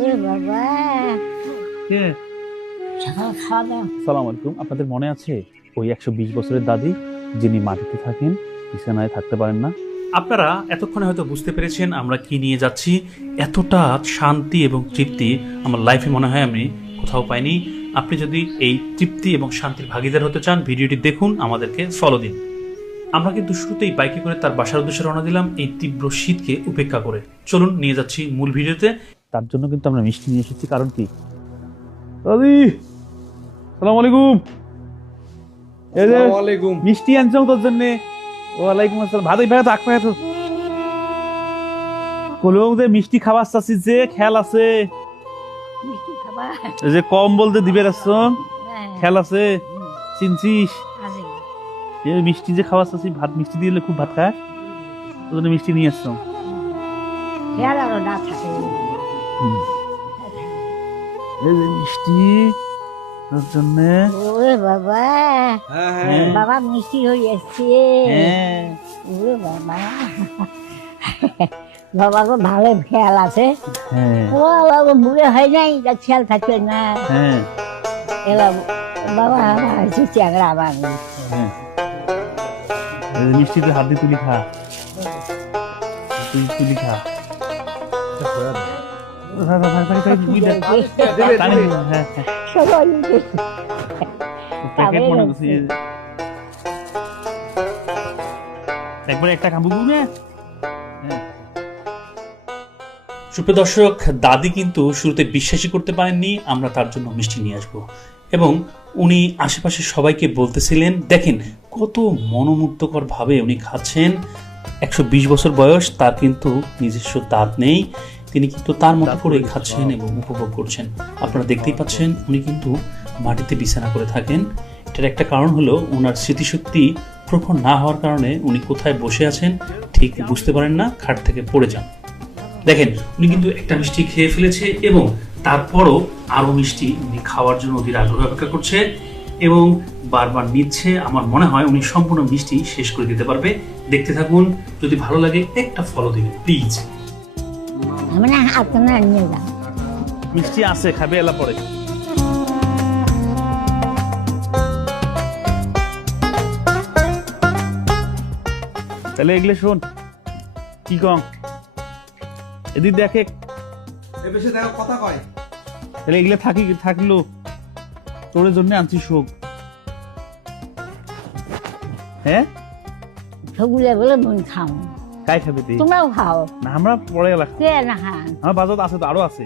আসসালামু আলাইকুম। আপনাদের মনে আছে ওই 120 বছরের দাদি যিনি মাটিতে থাকেন, বিছানায় থাকতে পারেন না? আপনারা এতক্ষণে হয়তো বুঝতে পেরেছেন আমরা কি নিয়ে যাচ্ছি। এতটা শান্তি এবং তৃপ্তি আমার লাইফে মনে হয় আমি কোথাও পাইনি। আপনি যদি এই তৃপ্তি এবং শান্তির ভাগিদার হতে চান, ভিডিওটি দেখুন, আমাদেরকে ফলো দিন। আমরা কিন্তু শুরুতেই বাইকে করে তার বাসার উদ্দেশ্যে রওনা দিলাম এই তীব্র শীতকে উপেক্ষা করে। চলুন নিয়ে যাচ্ছি মূল ভিডিওতে। তার জন্য কিন্তু আমরা মিষ্টি নিয়ে এসেছি। কারণ কি দাদি, সালাম আলাইকুম। এই যে মিষ্টি আনছো তোর জন্য। ওয়ালাইকুম আসসালাম। ভালোই ভাই থাক পায় তো কলম যে মিষ্টি খাবার চাচ্ছি, যে খেয়াল আছে মিষ্টি খাবা এই যে কম বলতে দিবে রাখছো, খেয়াল আছে চিনছিস? এই মিষ্টি যে খাবার চাচ্ছি, ভাত মিষ্টি দিলে খুব ভাত খায়, ওই জন্য মিষ্টি নিয়ে আসছো। খেয়াল আরো না থাকে এই যে মিষ্টি তোর জন্য। ওরে বাবা, হ্যাঁ। বাবা মিষ্টি হয়ে এসছে। হ্যাঁ। ওরে বাবা, বাবা তো ভালো খেয়াল আছে। হ্যাঁ। ও বাবা বুড়ে হয় নাই, তা খেয়াল থাকবে না। হ্যাঁ। এবার বাবা আমার চ্যাংরা আবার হ্যাঁ। এই যে মিষ্টিতে হাত দিয়ে তুলি খা, তুলি খা। সবাই একবারে একটা খাবো না। সুপ্রিয় দর্শক, দাদি কিন্তু শুরুতে বিশ্বাসই করতে পারেননি আমরা তার জন্য মিষ্টি নিয়ে আসবো, এবং উনি আশেপাশে সবাইকে বলতেছিলেন দেখেন কত মনোমুগ্ধকর ভাবে উনি খাচ্ছেন। 120 বছর বয়স, তার কিন্তু নিজস্ব দাঁত নেই, তিনি কিন্তু তার মতো করে খাচ্ছেন এবং উপভোগ করছেন। আপনারা দেখতেই পাচ্ছেন উনি কিন্তু মাটিতে বিছানা করে থাকেন। এটার একটা কারণ হলো ওনার স্মৃতিশক্তি প্রখর না হওয়ার কারণে উনি কোথায় বসে আছেন ঠিক বুঝতে পারেন না, খাট থেকে পড়ে যান। দেখেন উনি কিন্তু একটা মিষ্টি খেয়ে ফেলেছে এবং তারপরও আরো মিষ্টি উনি খাওয়ার জন্য অধীর আগ্রহ অপেক্ষা করছে এবং বারবার নিচ্ছে। আমার মনে হয় উনি সম্পূর্ণ মিষ্টি শেষ করে দিতে পারবে। দেখতে থাকুন, যদি ভালো লাগে একটা ফলো দিবেন প্লিজ। আমরা আপনার নিয়ে যান, মিষ্টি আছে, খাবে এলা পরে। তাহলে এগুলো শোন কি কম, এদিক দেখে কথা কয়। তাহলে এগুলো থাকলো তোর জন্য আনছি শোক। হ্যাঁ, সবগুলো বলে মন খাও, কাই খাবে তুই? তোমরাও খাও না, আমরা পরে এলা কে না খান। আমার বাজার আছে তো, আরো আছে।